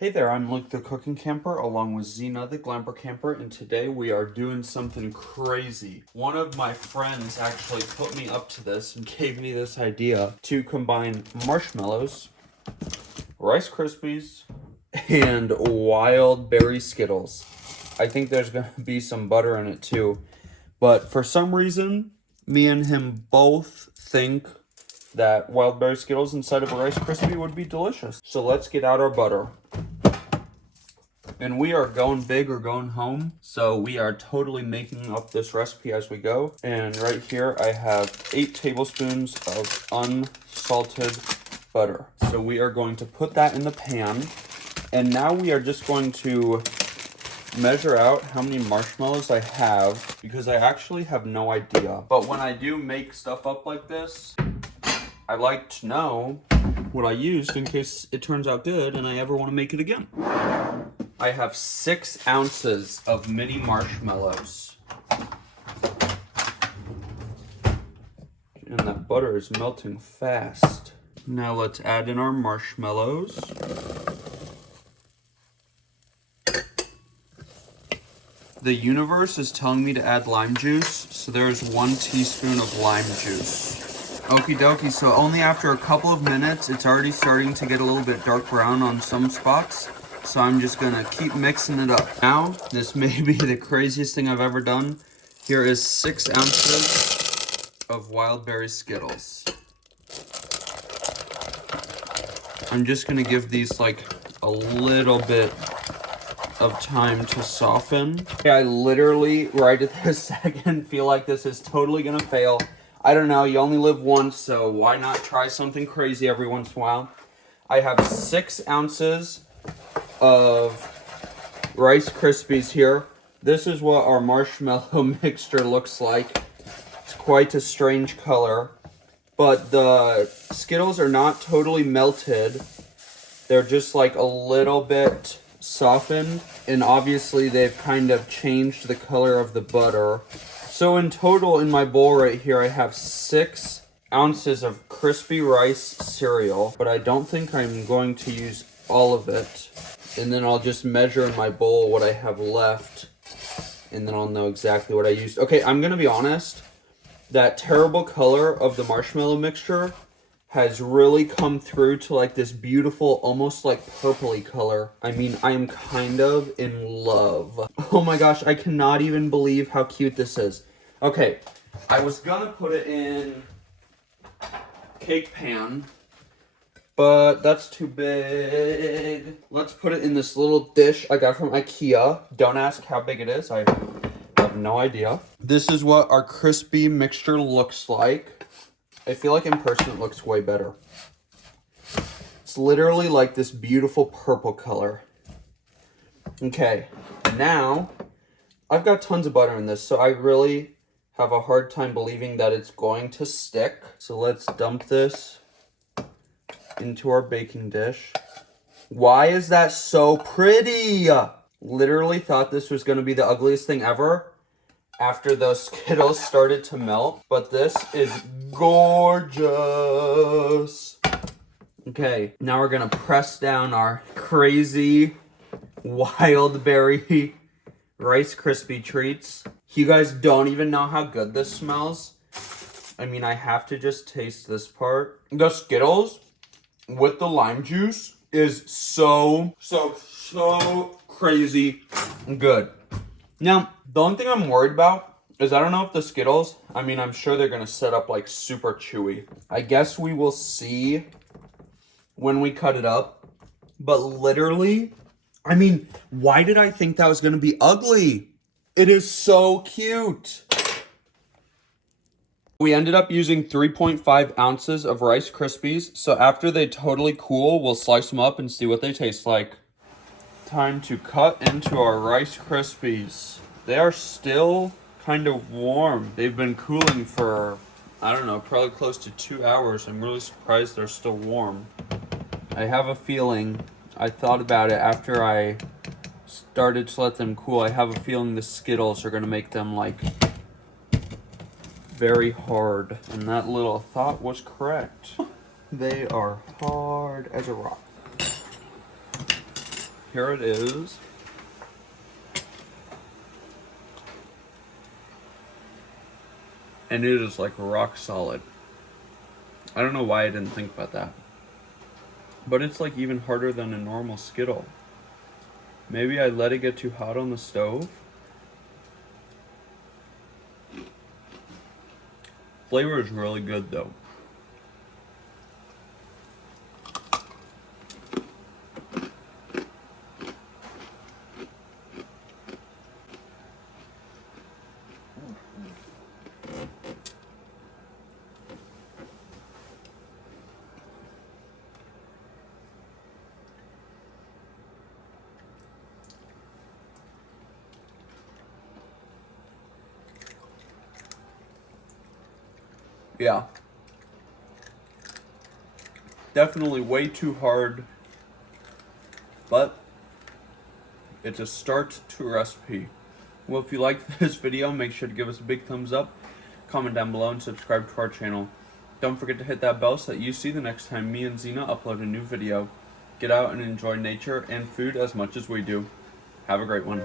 Hey there, I'm Luke the Cooking Camper along with Zena the Glamper Camper, and today we are doing something crazy. One of my friends actually put me up to this and gave me this idea to combine marshmallows, Rice Krispies, and wild berry Skittles. I think there's going to be some butter in it too, but for some reason, me and him both think that wild berry Skittles inside of a Rice Krispie would be delicious. So let's get out our butter. And we are going big or going home, so we are totally making up this recipe as we go. And right here I have 8 tablespoons of unsalted butter. So we are going to put that in the pan, and now we are just going to measure out how many marshmallows I have, because I actually have no idea. But when I do make stuff up like this, I like to know what I used in case it turns out good and I ever want to make it again. I have 6 ounces of mini marshmallows. And that butter is melting fast. Now let's add in our marshmallows. The universe is telling me to add lime juice, so there's 1 teaspoon of lime juice. Okie dokie, so only after a couple of minutes, it's already starting to get a little bit dark brown on some spots. So I'm just gonna keep mixing it up. Now, this may be the craziest thing I've ever done. Here is 6 ounces of wild berry Skittles. I'm just gonna give these like a little bit of time to soften. I literally, right at this second, feel like this is totally gonna fail. I don't know, you only live once, so why not try something crazy every once in a while? I have 6 ounces of Rice Krispies here. This is what our marshmallow mixture looks like. It's quite a strange color, but the Skittles are not totally melted. They're just like a little bit softened, and obviously they've kind of changed the color of the butter. So in total in my bowl right here, I have 6 ounces of crispy rice cereal, but I don't think I'm going to use all of it. And then I'll just measure in my bowl what I have left, and then I'll know exactly what I used. Okay, I'm gonna be honest, that terrible color of the marshmallow mixture has really come through to like this beautiful, almost like purpley color. I mean, I am kind of in love. Oh my gosh, I cannot even believe how cute this is. Okay, I was gonna put it in cake pan, but that's too big. Let's put it in this little dish I got from IKEA. Don't ask how big it is. I have no idea. This is what our crispy mixture looks like. I feel like in person it looks way better. It's literally like this beautiful purple color. Okay, now I've got tons of butter in this, so I really have a hard time believing that it's going to stick. So let's dump this into our baking dish. Why is that so pretty? Literally thought this was going to be the ugliest thing ever after those Skittles started to melt, but this is gorgeous. Okay, now we're going to press down our crazy wild berry Rice Krispie treats. You guys don't even know how good this smells. I mean, I have to just taste this part. The Skittles with the lime juice is so crazy good. Now, the only thing I'm worried about is I don't know if the Skittles, I mean, I'm sure they're going to set up like super chewy. I guess we will see when we cut it up. But literally, I mean, why did I think that was going to be ugly? It is so cute. We ended up using 3.5 ounces of Rice Krispies, so after they totally cool, we'll slice them up and see what they taste like. Time to cut into our Rice Krispies. They are still kind of warm. They've been cooling for, I don't know, probably close to 2 hours. I'm really surprised they're still warm. I have a feeling, I thought about it after I started to let them cool, I have a feeling the Skittles are going to make them like very hard, and that little thought was correct. They are hard as a rock. Here it is. And it is like rock solid. I don't know why I didn't think about that. But it's like even harder than a normal Skittle. Maybe I let it get too hot on the stove. Flavor is really good though. Yeah. Definitely way too hard, but it's a start to a recipe. Well, if you like this video, make sure to give us a big thumbs up, comment down below, and subscribe to our channel. Don't forget to hit that bell so that you see the next time me and Zena upload a new video. Get out and enjoy nature and food as much as we do. Have a great one.